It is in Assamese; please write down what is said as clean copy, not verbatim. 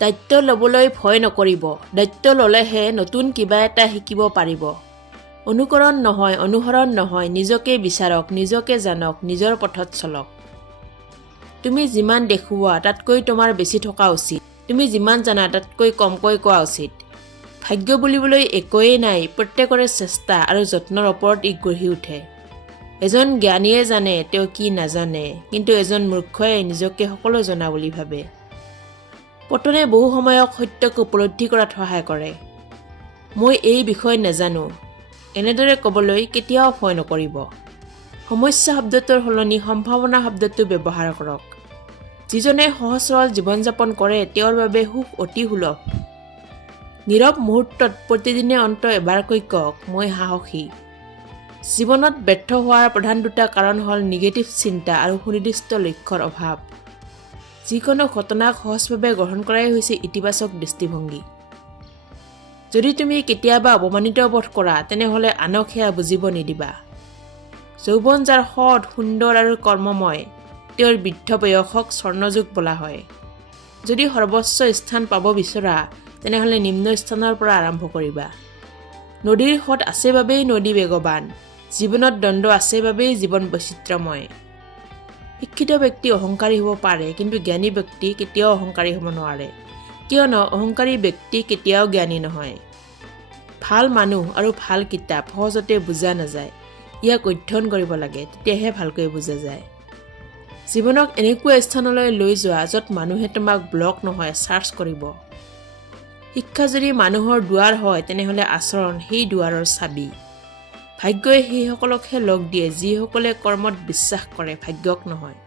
দায়িত্ব ল'বলৈ ভয় নকৰিব। দায়িত্ব ল'লেহে নতুন কিবা এটা শিকিব পাৰিব। অনুকৰণ নহয়, অনুসৰণ নহয়, নিজকে বিচাৰক, নিজকে জানক, নিজৰ পথত চলক। তুমি যিমান দেখুওৱা তাতকৈ তোমাৰ বেছি থকা উচিত। তুমি যিমান জানা তাতকৈ কমকৈ কোৱা উচিত। ভাগ্য বুলিবলৈ একোৱেই নাই, প্ৰত্যেকৰে চেষ্টা আৰু যত্নৰ ওপৰত ই গঢ়ি উঠে। এজন জ্ঞানীয়ে জানে তেওঁ কি নাজানে, কিন্তু এজন মূৰ্খই নিজকে সকলো জনা বুলি ভাবে। পতনে বহু সময়ক সত্যক উপলব্ধি কৰাত সহায় কৰে। মই এই বিষয়ে নাজানো, এনেদৰে ক'বলৈ কেতিয়াও ভয় নকৰিব। সমস্যা শব্দটোৰ সলনি সম্ভাৱনা শব্দটো ব্যৱহাৰ কৰক। যিজনে সহজ সৰল জীৱন যাপন কৰে তেওঁৰ বাবে সুখ অতি সুলভ। নীৰৱ মুহূৰ্তত প্ৰতিদিনে অন্ত এবাৰকৈ কওক, মই সাহসী। জীৱনত ব্যৰ্থ হোৱাৰ প্ৰধান দুটা কাৰণ হ'ল নিগেটিভ চিন্তা আৰু সুনিৰ্দিষ্ট লক্ষ্যৰ অভাৱ। যিকোনো ঘটনাক সহজভাৱে গ্ৰহণ কৰাই হৈছে ইতিবাচক দৃষ্টিভংগী। যদি তুমি কেতিয়াবা অপমানিত বোধ কৰা তেনেহ'লে আনক সেয়া বুজিব নিদিবা। যৌৱন যাৰ সৎ, সুন্দৰ আৰু কৰ্মময়, তেওঁৰ বৃদ্ধ বয়সক স্বৰ্ণযুগ বোলা হয়। যদি সৰ্বোচ্চ স্থান পাব বিচৰা তেনেহ'লে নিম্ন স্থানৰ পৰা আৰম্ভ কৰিবা। নদীৰ সোঁত আছে বাবেই নদী বেগৱান, জীৱনত দ্বন্দ্ব আছে বাবেই জীৱন বৈচিত্ৰ্যময়। শিক্ষিত ব্যক্তি অহংকাৰী হ'ব পাৰে, কিন্তু জ্ঞানী ব্যক্তি কেতিয়াও অহংকাৰী হ'ব নোৱাৰে, কিয়নো অহংকাৰী ব্যক্তি কেতিয়াও জ্ঞানী নহয়। ভাল মানুহ আৰু ভাল কিতাপ সহজতে বুজা নাযায়, ইয়াক অধ্যয়ন কৰিব লাগে, তেতিয়াহে ভালকৈ বুজা যায়। জীৱনক এনেকুৱা স্থানলৈ লৈ যোৱা য'ত মানুহে তোমাক ব্লক নহয় চাৰ্চ কৰিব। শিক্ষা যদি মানুহৰ দুৱাৰ হয় তেনেহ'লে আচৰণ সেই দুৱাৰৰ চাবি। ভাগ্যই সেইসকলকহে লগ দিয়ে যিসকলে কৰ্মত বিশ্বাস কৰে, ভাগ্যক নহয়।